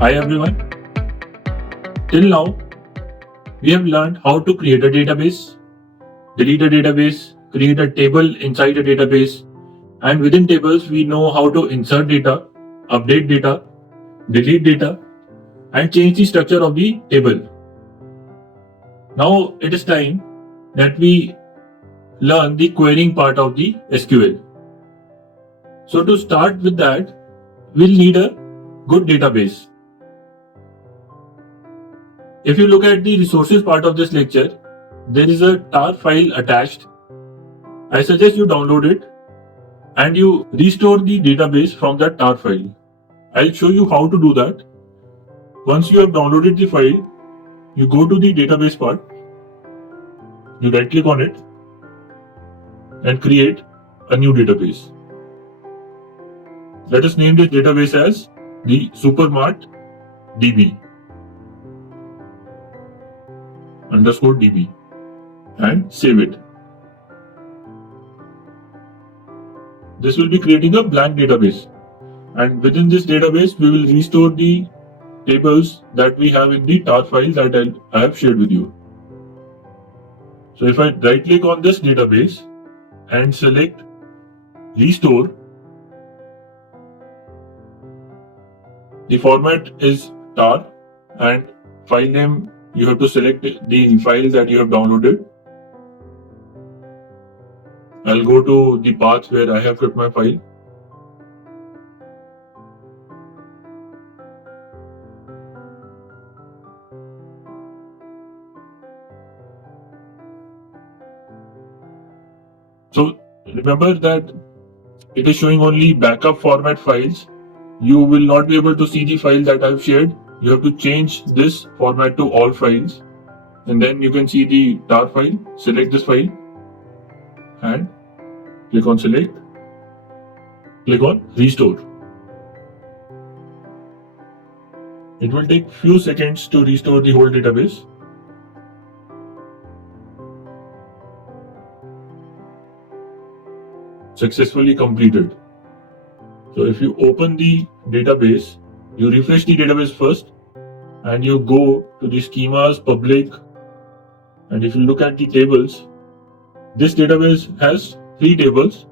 Hi everyone. Till now, we have learned how to create a database, delete a database, create a table inside a database, and within tables, we know how to insert data, update data, delete data, and change the structure of the table. Now it is time that we learn the querying part of the SQL. So to start with that, we'll need a good database. If you look at the resources part of this lecture, there is a tar file attached. I suggest you download it and you restore the database from that tar file. I'll show you how to do that. Once you have downloaded the file, you go to the database part, you right click on it and create a new database. Let us name this database as the Supermart DB _DB and save it. This will be creating a blank database, and within this database we will restore the tables that we have in the tar file that I have shared with you. So if I right click on this database and select restore, the format is tar and file name you have to select the file that you have downloaded. I'll go to the path where I have kept my file. So remember that it is showing only backup format files. You will not be able to see the file that I have shared. You have to change this format to all files, and then you can see the tar file. Select this file and click on select, click on restore. It will take few seconds to restore the whole database. Successfully completed. So if you open the database, you refresh the database first and you go to the schemas, public, and if you look at the tables, this database has 3 tables.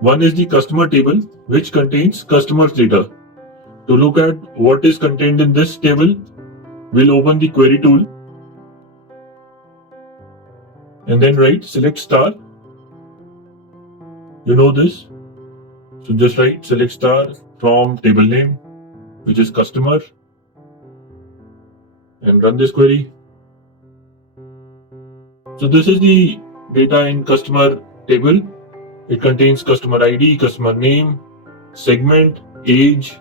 One is the customer table, which contains customers data. To look at what is contained in this table, we'll open the query tool and then select star. You know this. So just select star from table name, which is customer, and run this query. So this is the data in customer table. It contains customer ID, customer name, segment, age,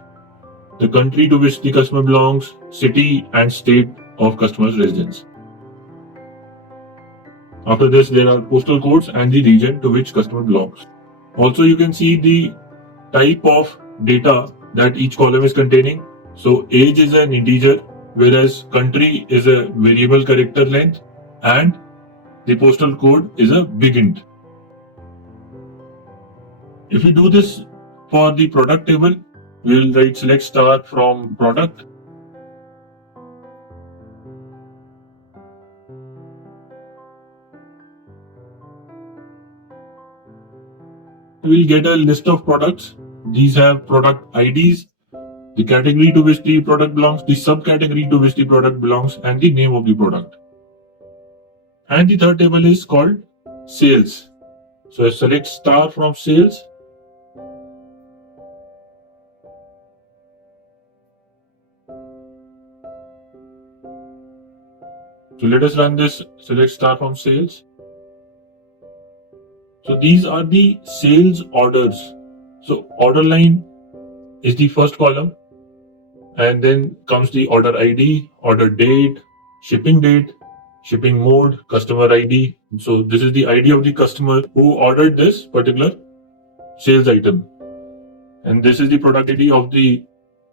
the country to which the customer belongs, city and state of customer's residence. After this, there are postal codes and the region to which customer belongs. Also, you can see the type of data that each column is containing. So age is an integer, whereas country is a variable character length and the postal code is a big int. If we do this for the product table, we will select star from product. We will get a list of products. These have product IDs, the category to which the product belongs, the subcategory to which the product belongs, and the name of the product. And the third table is called sales. So I select star from sales. So let us run this select star from sales. So these are the sales orders. So order line is the first column, and then comes the order ID, order date, shipping mode, customer ID. So this is the ID of the customer who ordered this particular sales item. And this is the product ID of the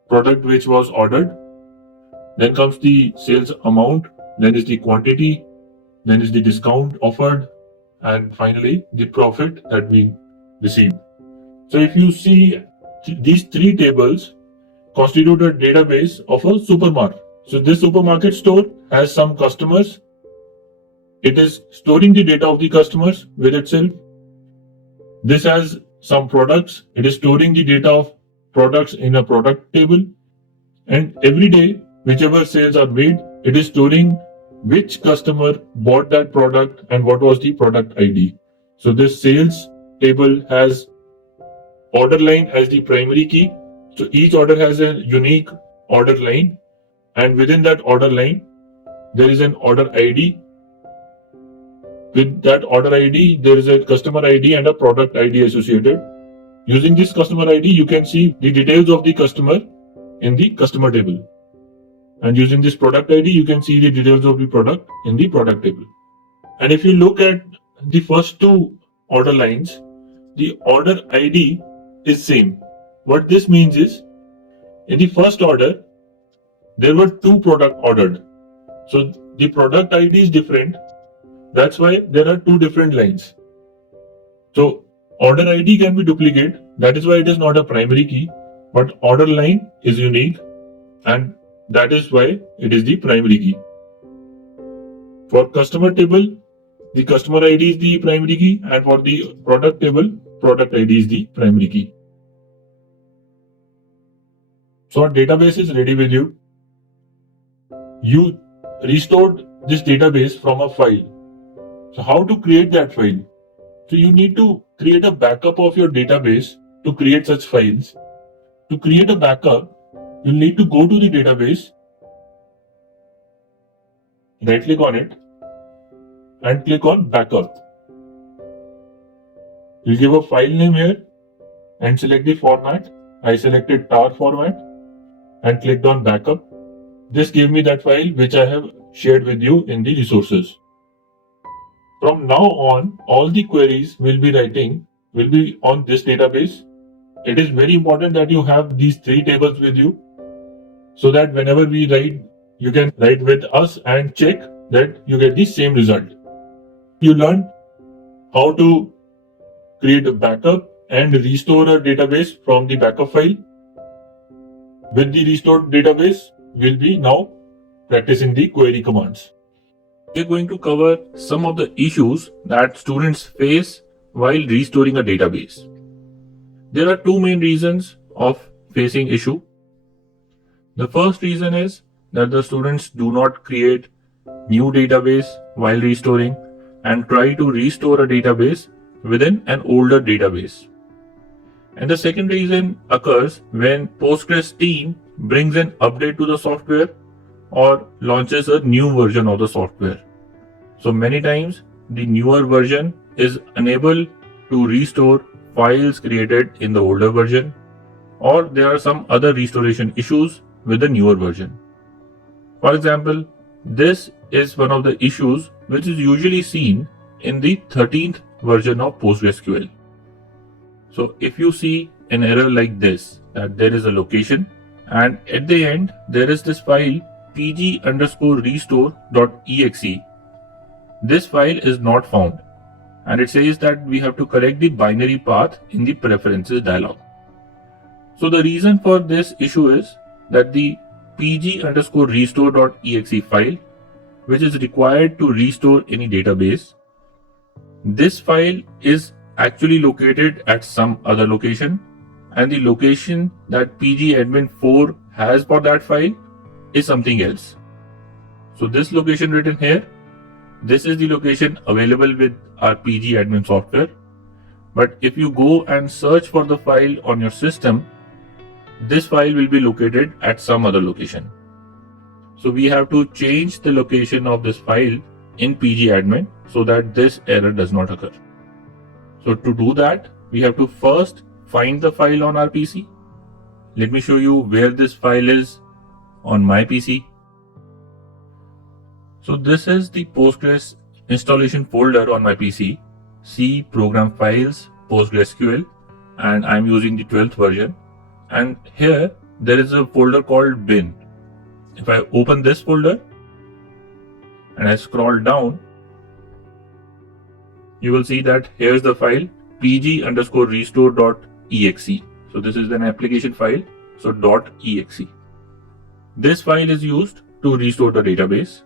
product which was ordered. Then comes the sales amount, then is the quantity, then is the discount offered, and finally the profit that we received. So if you see these 3 tables, constitute a database of a supermarket. So this supermarket store has some customers. It is storing the data of the customers with itself. This has some products. It is storing the data of products in a product table. And every day, whichever sales are made, it is storing which customer bought that product and what was the product ID. So this sales table has order line as the primary key. So each order has a unique order line, and within that order line, there is an order ID. With that order ID, there is a customer ID and a product ID associated. Using this customer ID, you can see the details of the customer in the customer table. And using this product ID, you can see the details of the product in the product table. And if you look at the first two order lines, the order ID is same. What this means is, in the first order, there were two products ordered. So the product ID is different. That's why there are two different lines. So order ID can be duplicate. That is why it is not a primary key. But order line is unique, and that is why it is the primary key. For customer table, the customer ID is the primary key, and for the product table, product ID is the primary key. So our database is ready with you. You restored this database from a file. So how to create that file? So you need to create a backup of your database to create such files. To create a backup, you need to go to the database, right click on it, and click on backup. You give a file name here and select the format. I selected tar format and clicked on backup. This gave me that file which I have shared with you in the resources. From now on, all the queries will be on this database. It is very important that you have these three tables with you, so that whenever we write, you can write with us and check that you get the same result. You learn how to create a backup and restore a database from the backup file. With the restored database, we'll be now practicing the query commands. We're going to cover some of the issues that students face while restoring a database. There are two main reasons of facing issue. The first reason is that the students do not create new database while restoring and try to restore a database within an older database. And the second reason occurs when Postgres team brings an update to the software or launches a new version of the software. So many times the newer version is unable to restore files created in the older version, or there are some other restoration issues with the newer version. For example, this is one of the issues which is usually seen in the 13th version of PostgreSQL. So if you see an error like this, that there is a location and at the end there is this file pg_restore.exe. This file is not found, and it says that we have to correct the binary path in the preferences dialog. So the reason for this issue is that the pg_restore.exe file, which is required to restore any database, this file is actually located at some other location, and the location that pgadmin4 has for that file is something else. So this location written here, this is the location available with our pgadmin software. But if you go and search for the file on your system, this file will be located at some other location. So we have to change the location of this file in pgadmin so that this error does not occur. So to do that, we have to first find the file on our PC. Let me show you where this file is on my PC. So this is the Postgres installation folder on my PC, C program files, PostgreSQL, and I'm using the 12th version. And here there is a folder called bin. If I open this folder and I scroll down, you will see that here's the file pg_restore.exe. So this is an application file so .exe. This file is used to restore the database,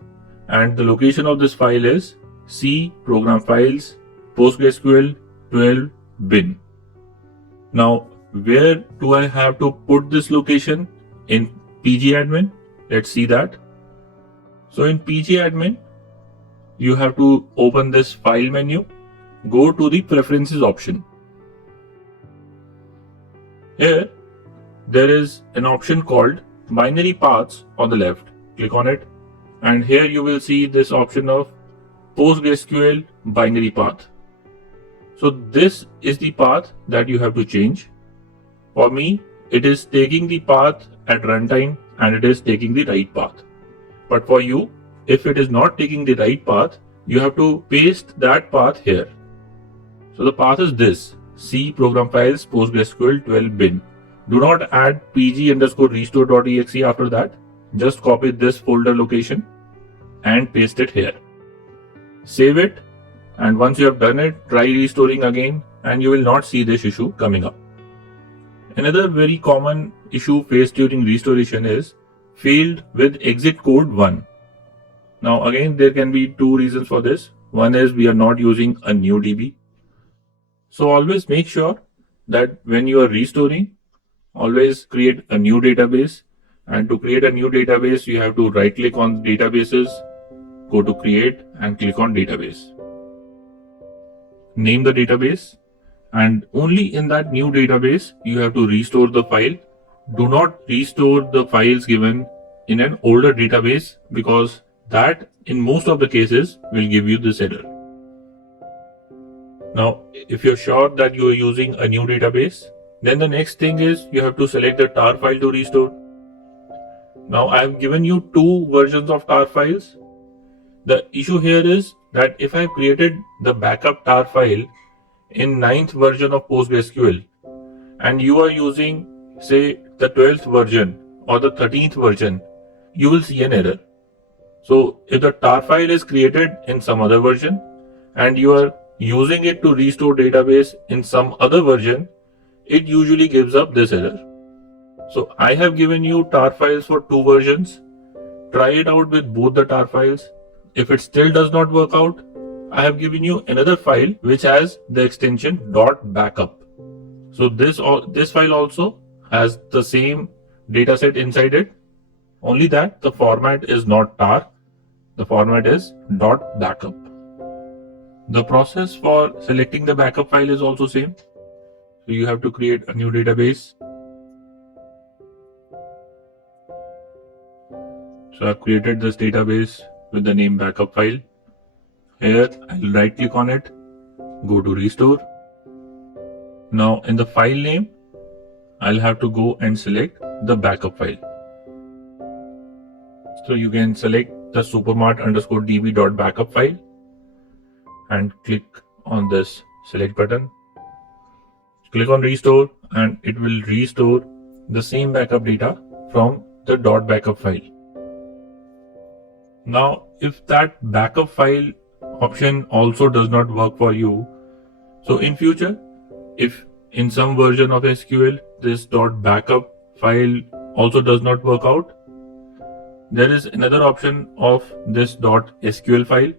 and the location of this file is C program files PostgreSQL 12 bin. Now, where do I have to put this location? In pgadmin. Let's see that. So in pgadmin, you have to open this file menu, go to the preferences option. Here, there is an option called binary paths on the left. Click on it, and here you will see this option of PostgreSQL binary path. So this is the path that you have to change. For me, it is taking the path at runtime and it is taking the right path. But for you, if it is not taking the right path, you have to paste that path here. So the path is this: C program files PostgreSQL 12 bin. Do not add pg_restore.exe after that. Just copy this folder location and paste it here. Save it, and once you have done it, try restoring again and you will not see this issue coming up. Another very common issue faced during restoration is failed with exit code 1. Now again, there can be two reasons for this. One is we are not using a new DB. So always make sure that when you are restoring, always create a new database. And to create a new database, you have to right click on databases, go to create and click on database. Name the database, and only in that new database you have to restore the file. Do not restore the files given in an older database, because that in most of the cases will give you this error. Now, if you're sure that you are using a new database, then the next thing is you have to select the tar file to restore. Now I have given you two versions of tar files. The issue here is that if I have created the backup tar file in 9th version of PostgreSQL and you are using, say, the 12th version or the 13th version, you will see an error. So if the tar file is created in some other version and you are using it to restore database in some other version, it usually gives up this error. So I have given you tar files for two versions. Try it out with both the tar files. If it still does not work out, I have given you another file which has the extension .backup. So this file also has the same dataset inside it, only that the format is not tar, the format is .backup. The process for selecting the backup file is also same. So you have to create a new database. So I've created this database with the name backup file. Here I'll right click on it, go to restore. Now in the file name, I'll have to go and select the backup file. So you can select the supermart_db.backup file and click on this select button. Click on restore and it will restore the same backup data from the .backup file. Now, if that backup file option also does not work for you, so in future, if in some version of SQL this .backup file also does not work out, there is another option of this .sql file.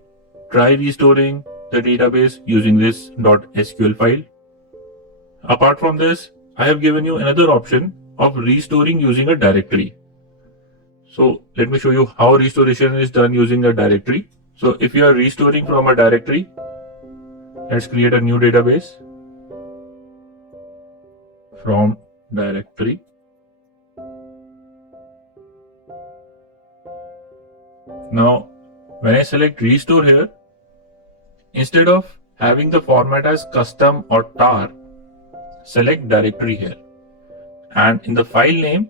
Try restoring the database using this .sql file. Apart from this, I have given you another option of restoring using a directory. So let me show you how restoration is done using a directory. So if you are restoring from a directory, let's create a new database from directory. Now, when I select restore here, instead of having the format as custom or tar, select directory here. And in the file name,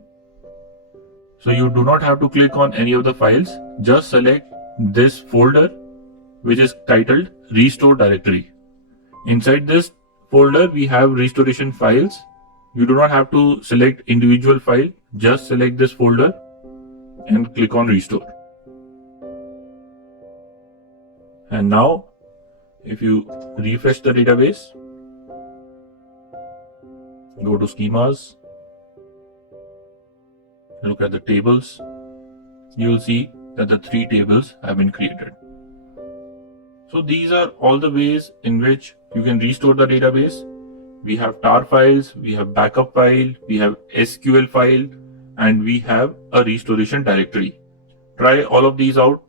so you do not have to click on any of the files, just select this folder which is titled restore directory. Inside this folder, we have restoration files. You do not have to select individual file, just select this folder and click on restore. And now, if you refresh the database, go to schemas, look at the tables, you will see that the 3 tables have been created. So these are all the ways in which you can restore the database. We have tar files, we have backup file, we have SQL file, and we have a restoration directory. Try all of these out,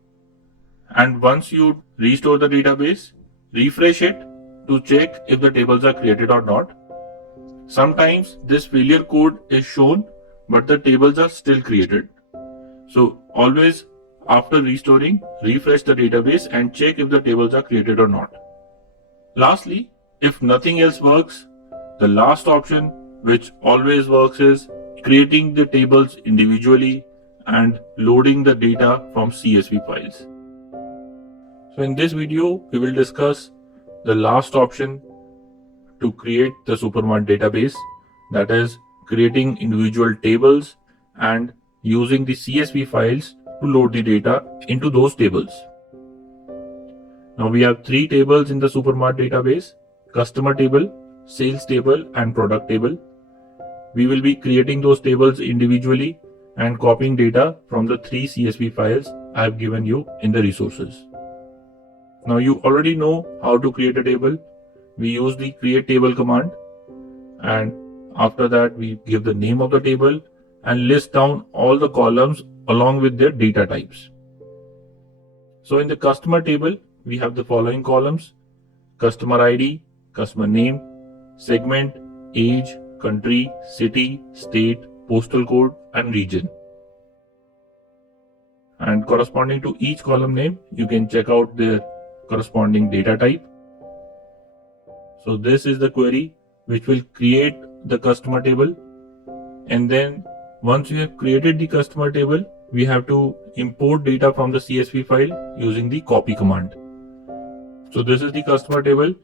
and once you restore the database, refresh it to check if the tables are created or not. Sometimes this failure code is shown, but the tables are still created. So always after restoring, refresh the database and check if the tables are created or not. Lastly, if nothing else works, the last option which always works is creating the tables individually and loading the data from CSV files. So in this video, we will discuss the last option to create the Supermart database, that is creating individual tables and using the CSV files to load the data into those tables. Now we have 3 tables in the Supermart database: customer table, sales table, and product table. We will be creating those tables individually and copying data from the 3 CSV files I have given you in the resources. Now you already know how to create a table. We use the create table command, and after that we give the name of the table and list down all the columns along with their data types. So in the customer table, we have the following columns: customer ID, customer name, segment, age, country, city, state, postal code, and region. And corresponding to each column name, you can check out their corresponding data type. So this is the query which will create the customer table. And then once we have created the customer table, we have to import data from the CSV file using the copy command. So this is the customer table.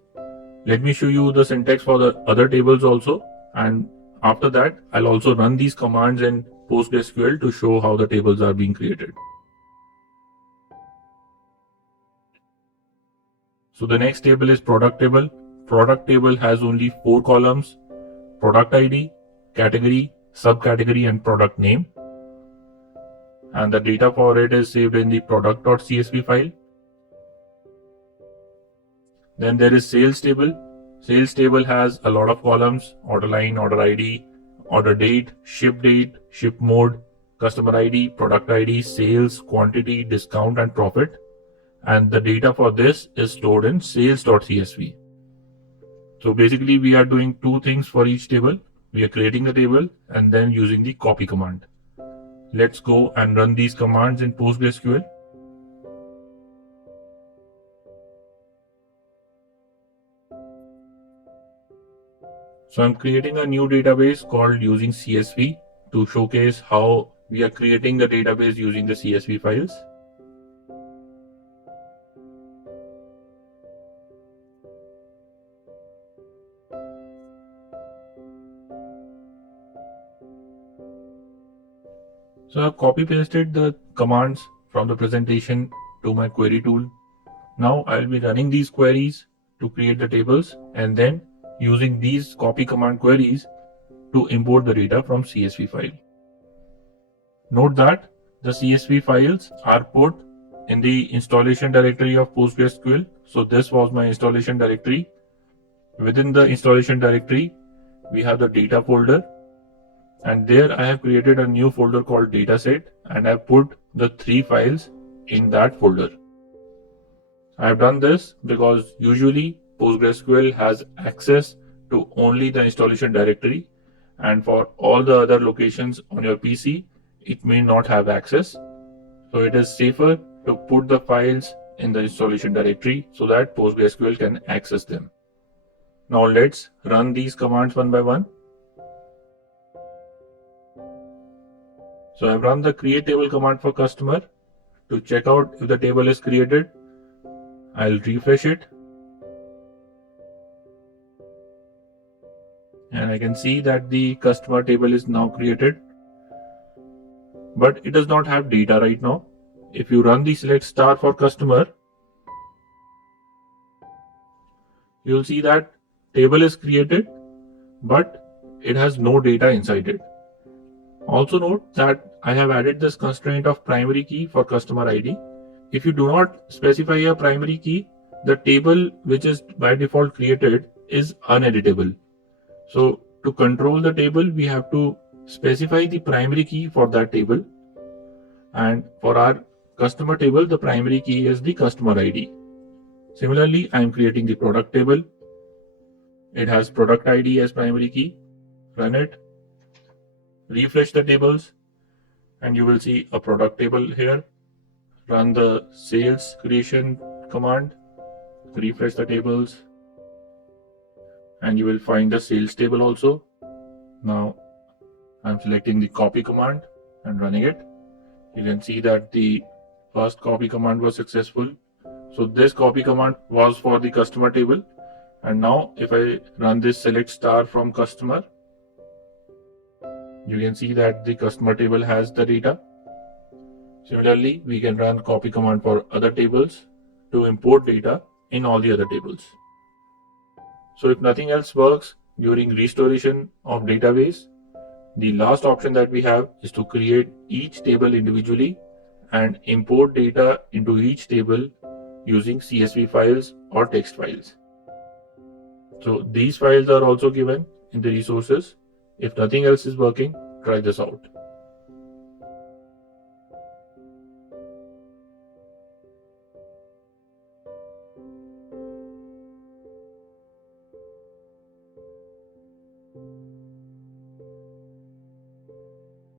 Let me show you the syntax for the other tables also. And after that, I'll also run these commands in PostgreSQL to show how the tables are being created. So the next table is product table. Product table has only 4 columns: product ID, category, subcategory, and product name. And the data for it is saved in the product.csv file. Then there is sales table. Sales table has a lot of columns: order line, order ID, order date, ship mode, customer ID, product ID, sales, quantity, discount, and profit. And the data for this is stored in sales.csv. So basically we are doing 2 things for each table. We are creating the table and then using the copy command. Let's go and run these commands in PostgreSQL. So I'm creating a new database called using CSV to showcase how we are creating the database using the CSV files. So I've copy pasted the commands from the presentation to my query tool. Now I'll be running these queries to create the tables and then using these copy command queries to import the data from CSV file. Note that the CSV files are put in the installation directory of PostgreSQL. So this was my installation directory. Within the installation directory, we have the data folder, and there I have created a new folder called dataset, and I have put the 3 files in that folder. I have done this because usually PostgreSQL has access to only the installation directory, and for all the other locations on your PC, it may not have access. So it is safer to put the files in the installation directory so that PostgreSQL can access them. Now let's run these commands one by one. So I've run the create table command for customer to check out if the table is created. I'll refresh it. And I can see that the customer table is now created, but it does not have data right now. If you run the select star for customer, you'll see that table is created, but it has no data inside it. Also note that I have added this constraint of primary key for customer ID. If you do not specify a primary key, the table which is by default created is uneditable. So to control the table, we have to specify the primary key for that table. And for our customer table, the primary key is the customer ID. Similarly, I am creating the product table. It has product ID as primary key. Run it. Refresh the tables and you will see a product table here. Run the sales creation command. Refresh the tables and you will find the sales table also. Now I'm selecting the copy command and running it. You can see that the first copy command was successful. So this copy command was for the customer table. And now if I run this select star from customer, you can see that the customer table has the data. Similarly, we can run copy command for other tables to import data in all the other tables. So if nothing else works during restoration of database, the last option that we have is to create each table individually and import data into each table using CSV files or text files. So these files are also given in the resources. If nothing else is working, try this out.